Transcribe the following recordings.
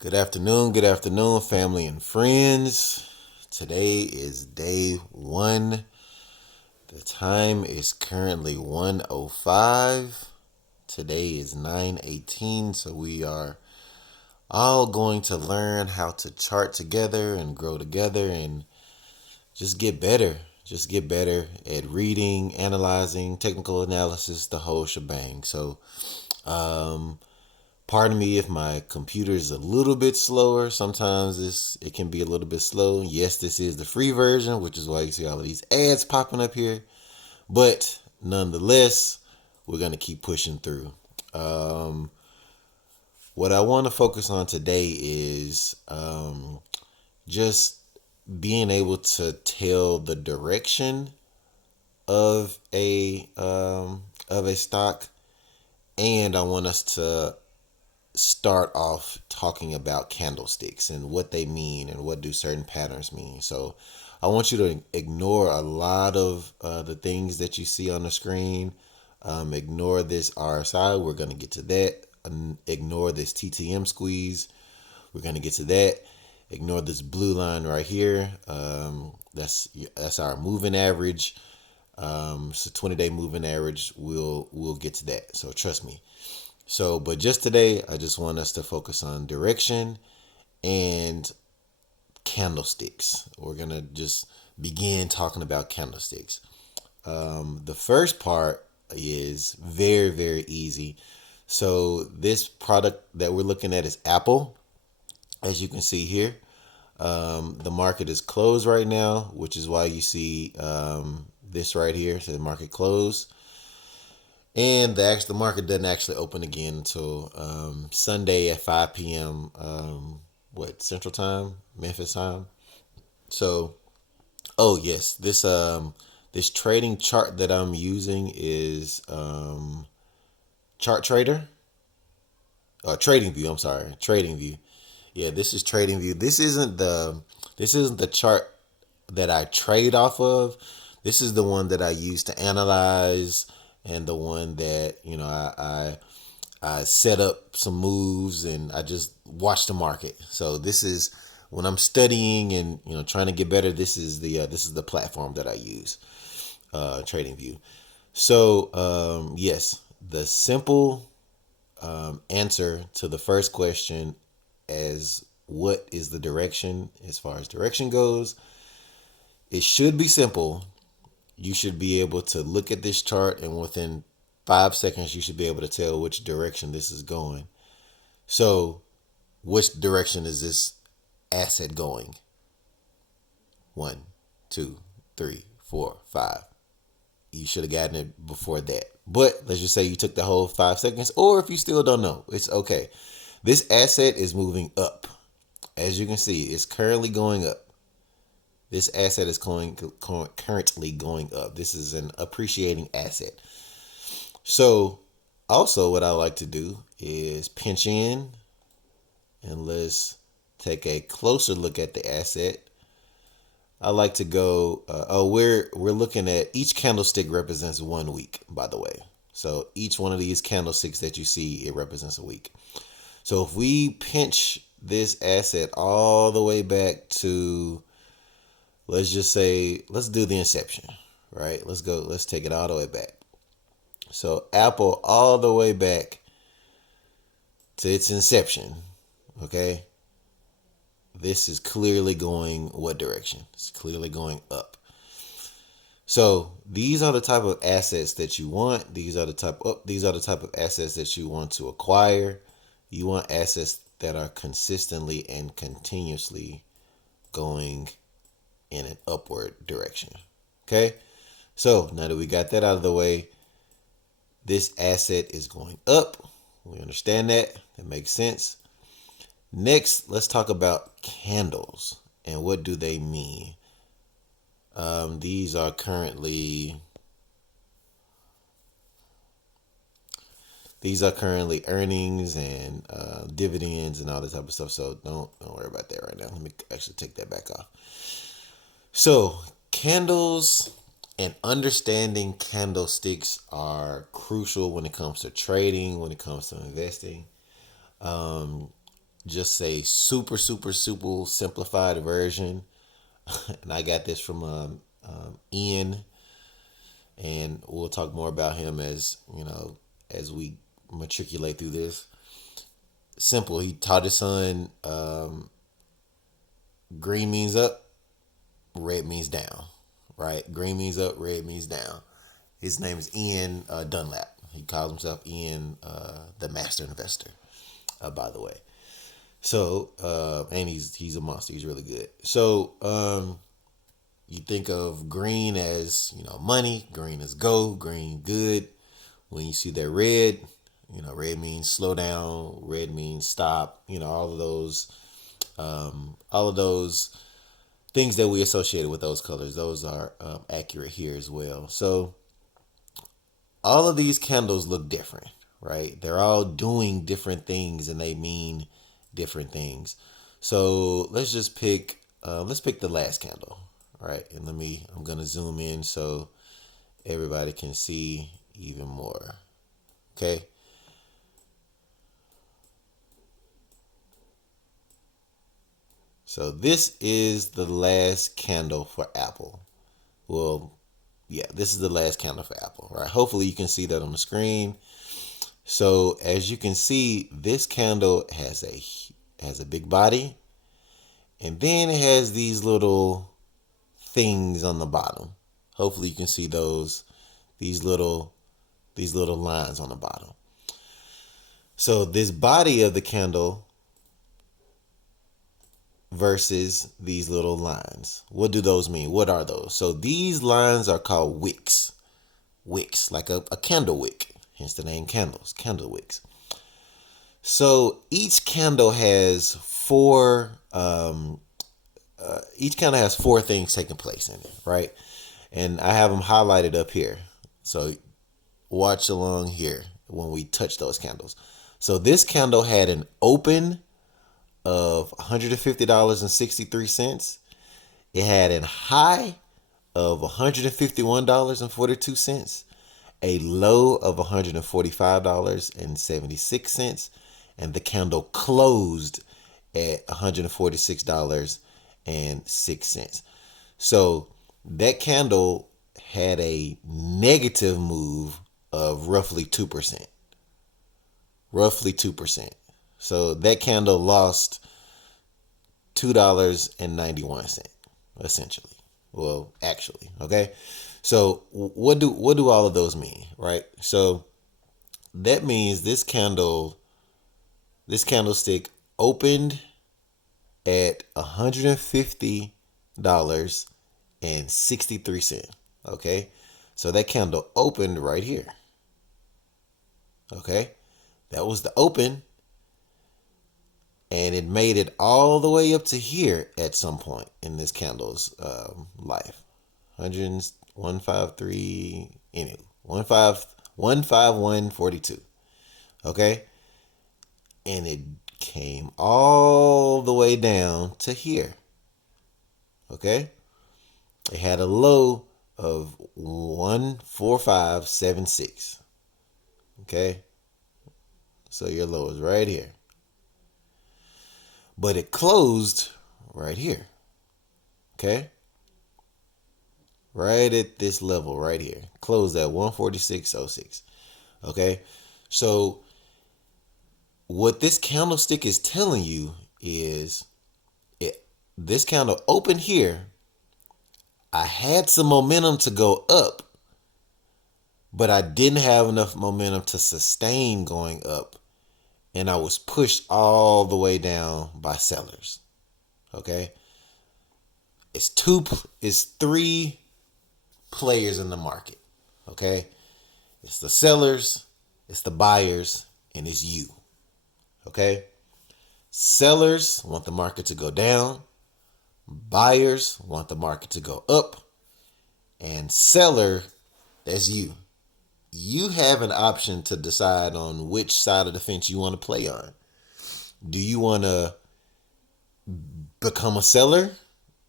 Good afternoon, family and friends. Today is day one. The time is currently 1:05. Today is 9:18, so we are all going to learn how to chart together and grow together and just get better. Just get better at reading, analyzing, technical analysis, the whole shebang. Um, Pardon me if my computer is a little bit slower. Sometimes it can be a little bit slow. Yes, this is the free version, which is why you see all of these ads popping up here. But nonetheless, we're gonna keep pushing through. Um, what I want to focus on today is just being able to tell the direction of a stock, and I want us to start off talking about candlesticks and what they mean and what do certain patterns mean. So I want you to ignore a lot of the things that you see on the screen. Ignore this RSI. We're going to get to that. Ignore this TTM squeeze. We're going to get to that. Ignore this blue line right here. That's our moving average. So 20-day moving average. We'll get to that. So trust me. So, but just today, I just want us to focus on direction and candlesticks. We're going to just begin talking about candlesticks. The first part is very, very easy. So, this product that we're looking at is Apple, as you can see here. The market is closed right now, which is why you see this right here. So, the market closed. And the market doesn't actually open again until Sunday at 5 p.m. Central Time, Memphis time. So, oh yes, this trading chart that I'm using is Chart Trader, Trading View. I'm sorry, Trading View. Yeah, this is Trading View. This isn't the chart that I trade off of. This is the one that I use to analyze, and the one that I set up some moves and I just watch the market. So this is when I'm studying and trying to get better. This is the platform that I use, TradingView. So yes, the simple answer to the first question as what is the direction as far as direction goes, it should be simple. You should be able to look at this chart and within 5 seconds you should be able to tell which direction this is going. So, which direction is this asset going? 1, 2, 3, 4, 5. You should have gotten it before that. But let's just say you took the whole 5 seconds, or if you still don't know, it's okay. This asset is moving up. As you can see, it's currently going up. This asset is currently going up. This is an appreciating asset. So, also, what I like to do is pinch in and let's take a closer look at the asset. I like to go. We're looking at each candlestick represents 1 week, by the way. So each one of these candlesticks that you see, it represents a week. So if we pinch this asset all the way back to, let's just say, let's do the inception, right? Let's go. Let's take it all the way back. So Apple all the way back to its inception, okay? This is clearly going what direction? It's clearly going up. So these are the type of assets that you want. These are the type of assets that you want to acquire. You want assets that are consistently and continuously going in an upward direction. Okay? So now that we got that out of the way, this asset is going up. We understand that. That makes sense. Next, let's talk about candles and what do they mean. These are currently earnings and dividends and all this type of stuff. So don't worry about that right now. Let me actually take that back off. So candles and understanding candlesticks are crucial when it comes to trading, when it comes to investing. just a super simplified version. And I got this from Ian, and we'll talk more about him as as we matriculate through this. Simple. He taught his son green means up, red means down. Right? Green means up, red means down. His name is Ian Dunlap. He calls himself Ian, the Master Investor. By the way, so and he's a monster. He's really good. So you think of green as money. Green is go. Green good. When you see that red, red means slow down. Red means stop. All of those things that we associated with those colors. Those are accurate here as well. So all of these candles look different, right? They're all doing different things and they mean different things. So let's pick the last candle, right? And I'm gonna zoom in so everybody can see even more. Okay. So this is the last candle for Apple. Well, yeah, this is the last candle for Apple, right? Hopefully you can see that on the screen. So as you can see, this candle has a big body, and then it has these little things on the bottom. Hopefully you can see these little lines on the bottom. So this body of the candle versus these little lines. What do those mean? What are those? So these lines are called wicks. Wicks, like a candle wick. Hence the name candles, candle wicks. So each candle has four things taking place in it, right? And I have them highlighted up here. So watch along here when we touch those candles. So this candle had an open of $150.63. It had a high of $151.42, a low of $145.76, and the candle closed at $146.06. So that candle had a negative move of roughly 2%. Roughly 2%. So that candle lost $2.91, essentially. Well, actually, okay. So what do all of those mean, right? So that means this candlestick opened at $150.63. Okay, so that candle opened right here. Okay, that was the open, and it made it all the way up to here at some point in this candle's life. 153, anyway, 151.42. Okay, and it came all the way down to here. Okay, it had a low of 145.76. Okay, so your low is right here, but it closed right here. Okay, right at this level right here, closed at 146.06. Okay, so what this candlestick is telling you is this candle opened here. I had some momentum to go up, but I didn't have enough momentum to sustain going up, and I was pushed all the way down by sellers. Okay, it's three players in the market. Okay, it's the sellers, it's the buyers, and it's you. Okay, sellers want the market to go down, buyers want the market to go up, and seller, that's you. You have an option to decide on which side of the fence you want to play on. Do you want to become a seller?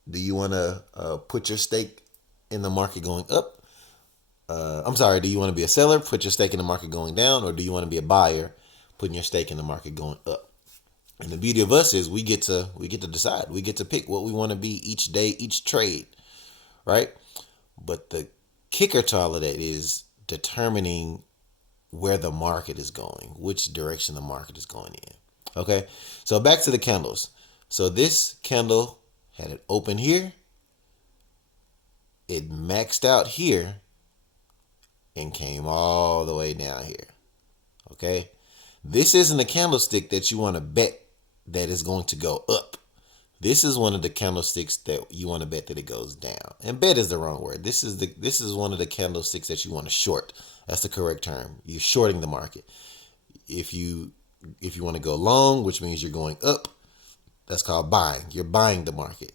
Do you want to put your stake in the market going up? I'm sorry, do you want to be a seller, put your stake in the market going down, or do you want to be a buyer, putting your stake in the market going up? And the beauty of us is we get to decide. We get to pick what we want to be each day, each trade, right? But the kicker to all of that is determining where the market is going, which direction the market is going in. Okay, so back to the candles. So this candle had it open here, it maxed out here, and came all the way down here. Okay, this isn't a candlestick that you want to bet that is going to go up. This is one of the candlesticks that you want to bet that it goes down. And bet is the wrong word. This is one of the candlesticks that you want to short. That's the correct term. You're shorting the market. If you want to go long, which means you're going up, that's called buying. You're buying the market.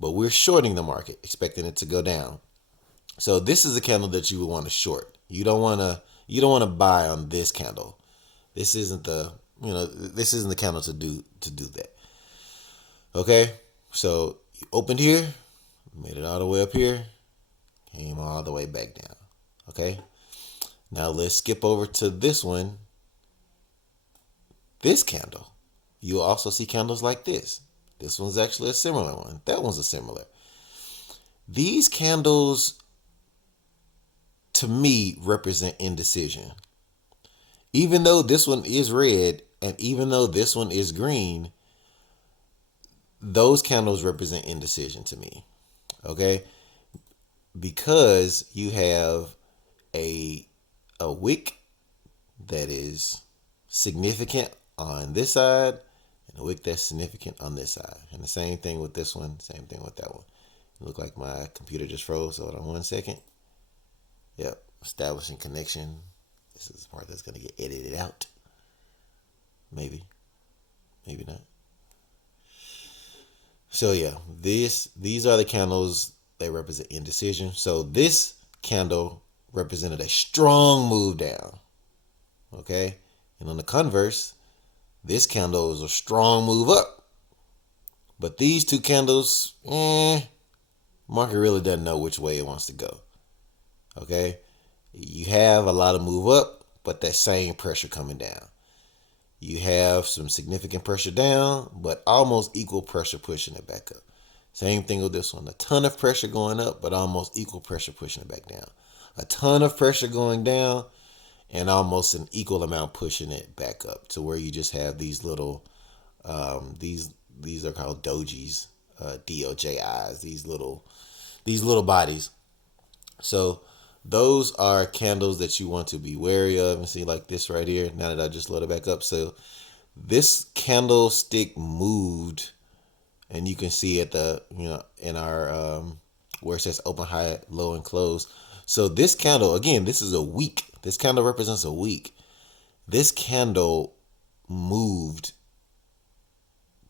But we're shorting the market, expecting it to go down. So this is a candle that you would want to short. You don't want to buy on this candle. This isn't the candle to do that. Okay? So you opened here, made it all the way up here, came all the way back down. Okay? Now let's skip over to this one. This candle. You'll also see candles like this. This one's actually a similar one. That one's a similar. These candles, to me, represent indecision. Even though this one is red and even though this one is green, those candles represent indecision to me. Okay? Because you have a wick that is significant on this side and a wick that's significant on this side. And the same thing with this one, same thing with that one. It looked like my computer just froze. Hold on 1 second. Yep, establishing connection. This is the part that's going to get edited out. Maybe not. So yeah, these are the candles that represent indecision. So this candle represented a strong move down. Okay? And on the converse, this candle is a strong move up. But these two candles, market really doesn't know which way it wants to go. Okay? You have a lot of move up, but that same pressure coming down. You have some significant pressure down, but almost equal pressure pushing it back up. Same thing with this one. A ton of pressure going up, but almost equal pressure pushing it back down. A ton of pressure going down, and almost an equal amount pushing it back up to where you just have these little, these are called dojis, DOJIs. These little bodies. So those are candles that you want to be wary of, and see like this right here. Now that I just loaded back up, so this candlestick moved, and you can see at the in our where it says open, high, low, and close. So this candle, again, this is a week. This candle represents a week. This candle moved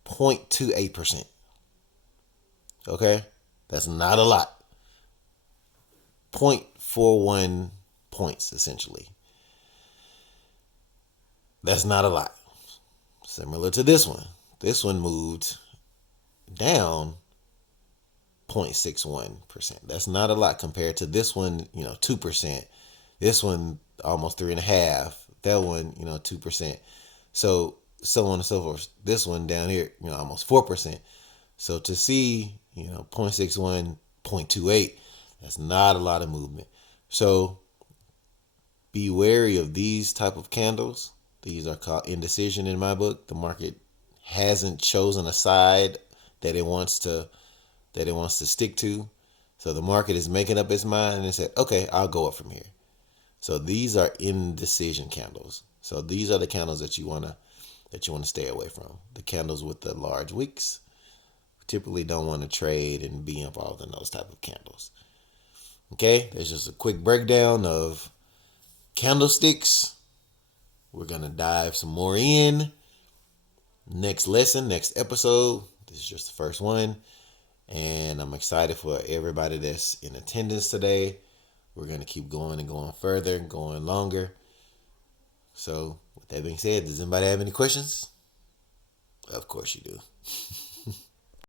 0.28%. Okay, that's not a lot. 0.41 points, essentially. That's not a lot. Similar to this one. This one moved down 0.61%. That's not a lot compared to this one, 2%. This one almost 3.5%. That one, 2%. So on and so forth. This one down here, almost 4%. So to see, 0.61, 0.28, that's not a lot of movement. So be wary of these type of candles. These are called indecision in my book. The market hasn't chosen a side that it wants to stick to. So the market is making up its mind and it said, okay, I'll go up from here. So these are indecision candles. So these are the candles that you want to stay away from. The candles with the large wicks. Typically don't want to trade and be involved in those type of candles. Okay, there's just a quick breakdown of candlesticks. We're going to dive some more in. Next lesson, next episode. This is just the first one. And I'm excited for everybody that's in attendance today. We're going to keep going and going further and going longer. So with that being said, does anybody have any questions? Of course you do.